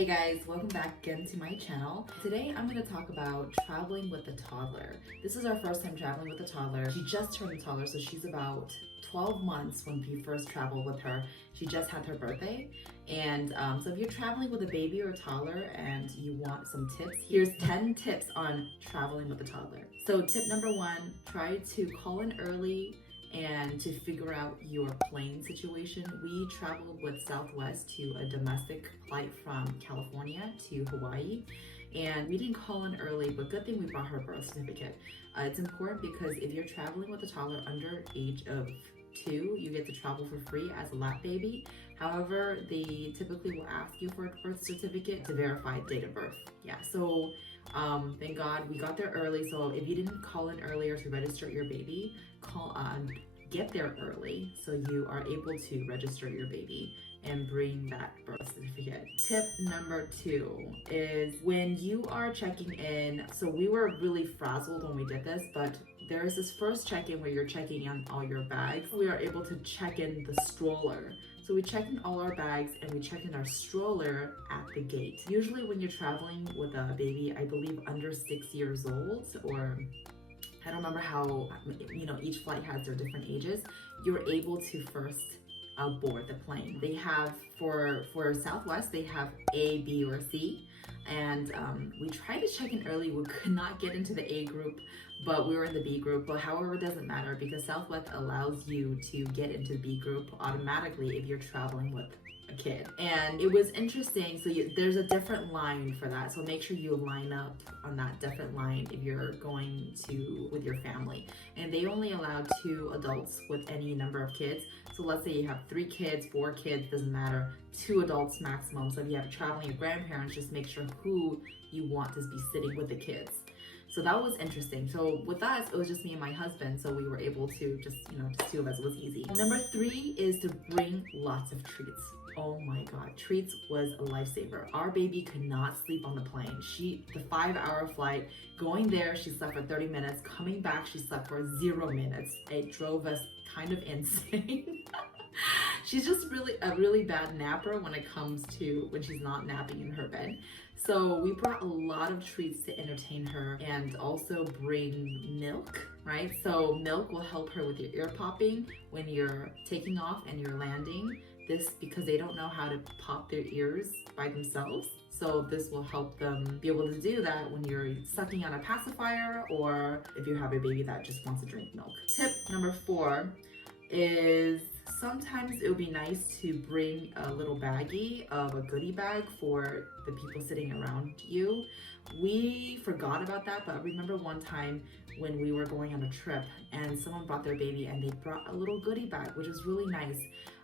Hey guys, welcome back again to my channel. Today I'm going to talk about traveling with a toddler. This is our first time traveling with a toddler. She just turned a toddler, so she's about 12 months when we first traveled with her. She just had her birthday. And so if you're traveling with a baby or a toddler and you want some tips, here's 10 tips on traveling with a toddler. So tip number 1, try to call in early and to figure out your plane situation. We traveled with Southwest to a domestic flight from California to Hawaii, and we didn't call in early, but good thing we brought her birth certificate. It's important because if you're traveling with a toddler under age of 2, you get to travel for free as a lap baby. However, they typically will ask you for a birth certificate to verify date of birth. So thank God we got there early. So if you didn't call in earlier to register your baby, get there early so you are able to register your baby and bring that birth certificate. Tip number 2 is when you are checking in, so we were really frazzled when we did this, but there's this first check-in where you're checking in all your bags. We are able to check in the stroller. So we check in all our bags and we check in our stroller at the gate. Usually when you're traveling with a baby, I believe under 6 years old, or I don't remember how, each flight has their different ages, you're able to first board the plane. They have, for Southwest, they have A, B, or C. And we tried to check in early. We could not get into the A group, but we were in the B group. But however, it doesn't matter because Southwest allows you to get into the B group automatically if you're traveling with a kid. And it was interesting. So there's a different line for that. So make sure you line up on that different line if you're going with your family. And they only allow 2 adults with any number of kids. So let's say you have 3 kids, 4 kids, doesn't matter, 2 adults maximum. So if you have traveling your grandparents, just make sure who you want to be sitting with the kids. So that was interesting. So with us, it was just me and my husband. So we were able to just 2 of us, it was easy. Number 3 is to bring lots of treats. Oh my God, treats was a lifesaver. Our baby could not sleep on the plane. The 5-hour flight, going there, she slept for 30 minutes. Coming back, she slept for 0 minutes. It drove us kind of insane. She's just a really bad napper when she's not napping in her bed. So we brought a lot of treats to entertain her and also bring milk, right? So milk will help her with your ear popping when you're taking off and you're landing. This because they don't know how to pop their ears by themselves. So this will help them be able to do that when you're sucking on a pacifier or if you have a baby that just wants to drink milk. Tip number 4 is sometimes it would be nice to bring a little baggie of a goodie bag for the people sitting around you. We forgot about that, but I remember one time when we were going on a trip and someone brought their baby and they brought a little goodie bag, which is really nice,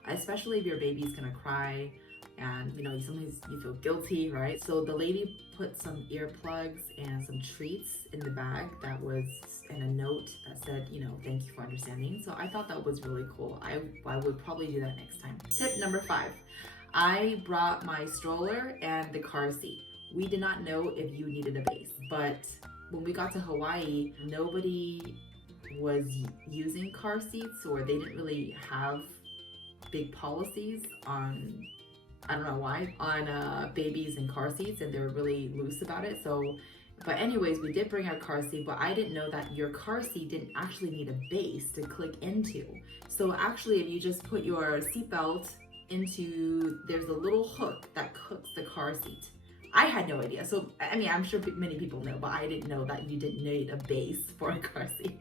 especially if your baby's gonna cry and sometimes you feel guilty, right? So the lady put some earplugs and some treats in the bag that was in a note that said, thank you for understanding. So I thought that was really cool. I would probably do that next time. Tip number 5, I brought my stroller and the car seat. We did not know if you needed a base, but when we got to Hawaii, nobody was using car seats, or they didn't really have big policies on, I don't know why, on babies and car seats, and they were really loose about it. But anyways, we did bring our car seat, but I didn't know that your car seat didn't actually need a base to click into. So actually, if you just put your seatbelt into, there's a little hook that hooks the car seat. I had no idea. So, I'm sure many people know, but I didn't know that you didn't need a base for a car seat.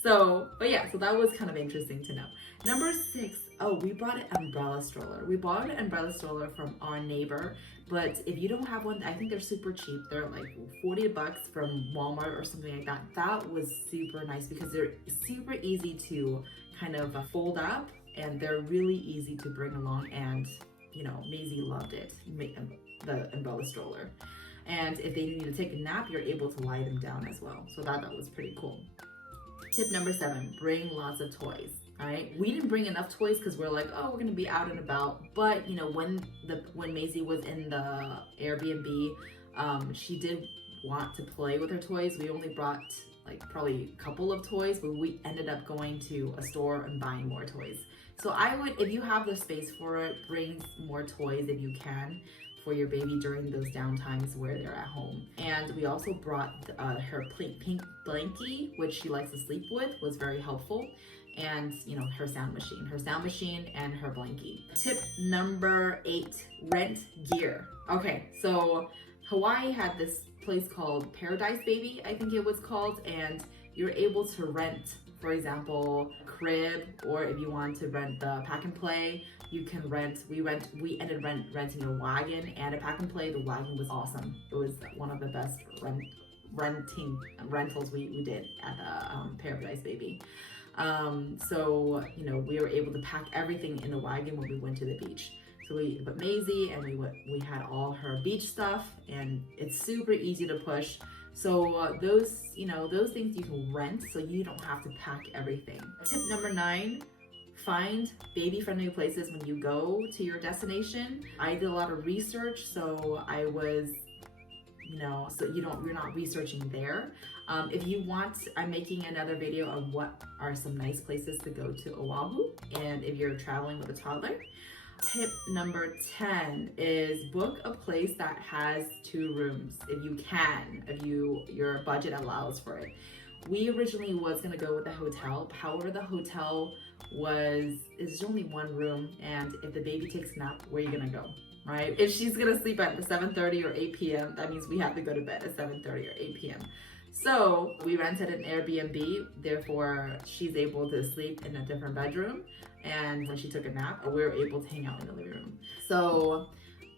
So that was kind of interesting to know. Number 6, we brought an umbrella stroller. We bought an umbrella stroller from our neighbor, but if you don't have one, I think they're super cheap. They're like $40 from Walmart or something like that. That was super nice because they're super easy to kind of fold up and they're really easy to bring along, and Maisie loved it, the umbrella stroller. And if they need to take a nap, you're able to lie them down as well. So that was pretty cool. Tip number 7, bring lots of toys. All right, we didn't bring enough toys because we're like, we're gonna be out and about. But when Maisie was in the Airbnb, she did want to play with her toys. We only brought probably a couple of toys, but we ended up going to a store and buying more toys. So I would, if you have the space for it, bring more toys if you can. for your baby during those downtimes where they're at home. And we also brought her pink blankie, which she likes to sleep with, was very helpful. And her sound machine and her blankie. Tip number 8, rent gear. Okay, so Hawaii had this place called Paradise Baby, I think it was called, and you're able to rent, for example, a crib, or if you want to rent the pack and play, you can rent. We ended renting a wagon and a pack and play. The wagon was awesome. It was one of the best rentals we did at the Paradise Baby. So we were able to pack everything in the wagon when we went to the beach. So we put Maisie and we had all her beach stuff, and it's super easy to push. So those things you can rent, so you don't have to pack everything. Tip number 9, find baby-friendly places when you go to your destination. I did a lot of research, so I was so you're not researching there. If you want, I'm making another video on what are some nice places to go to Oahu, and if you're traveling with a toddler. Tip number 10 is book a place that has 2 rooms if you can, if your budget allows for it. We originally was gonna go with a hotel, however the hotel is only 1 room, and if the baby takes a nap, where are you gonna go? Right? If she's gonna sleep at 7:30 or 8 p.m., that means we have to go to bed at 7:30 or 8 p.m. So we rented an Airbnb, therefore she's able to sleep in a different bedroom, and when she took a nap, we were able to hang out in the living room. So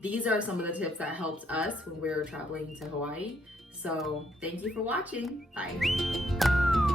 these are some of the tips that helped us when we were traveling to Hawaii. So thank you for watching. Bye.